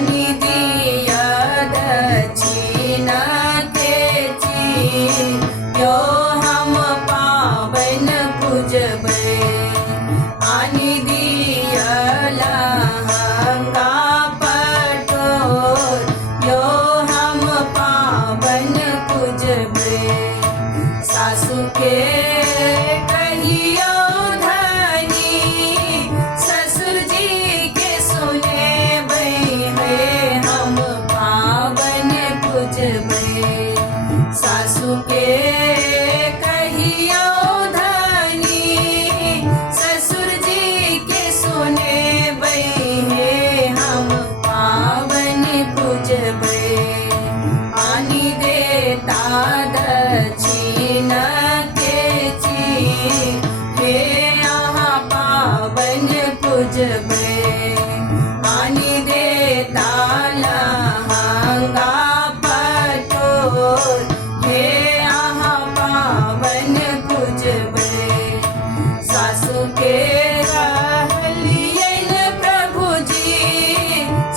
आणि दिया दक्षिणा केची यो हम पावन पूजबै आणि दियला हंगा पटोर यो हम पावन पूजबै सासु के कहियो धनी ससुर जी के सुने है हम पावन पूजबै सासु के कहियो धनी ससुर जी के सुने है हम पावन पूजबै आणि देता दक्षिणा केची हे आहा पावन पूजबै आणि देता लहंगा पटोर हे आहा पावन पूजबै सासु के रहलियन प्रभु जी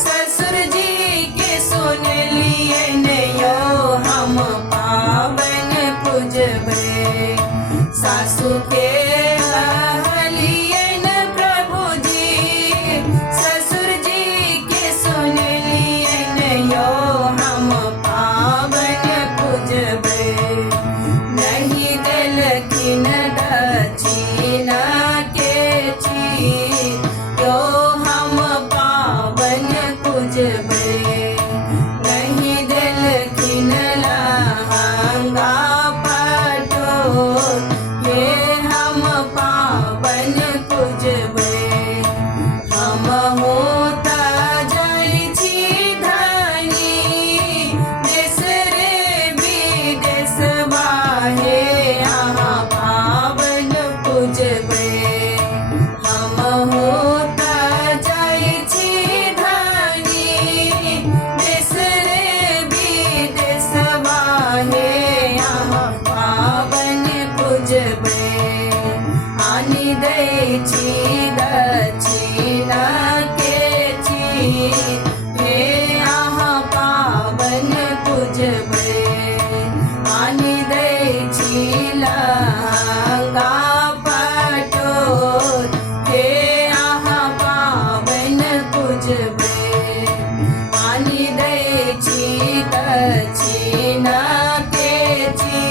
ससुर जी के सुन लियन यो हम पावन पूजबै सासु के रहलियन प्रभु जी ससुर जी के सुन लियन यो हम पावन पूजबै नहीं देलखिन दक्षिणा केची यो हम पावन पूजबै नहीं देलखिन लहंगा पटोर ये हम पावन पूजबै हम होता जाइ छी धनी देश रे विदेश बाहे आहा पावन पूजबै हम होता जाइ छी धनी देश रे विदेश बाहे आहा पावन पूजबै आणि दै छी दक्षिणा केची हे आहा पावन पूजबै आणि दै छी लहंगा पटोर हे आहा पावन पूजबै आणि दै छी दक्षिणा केची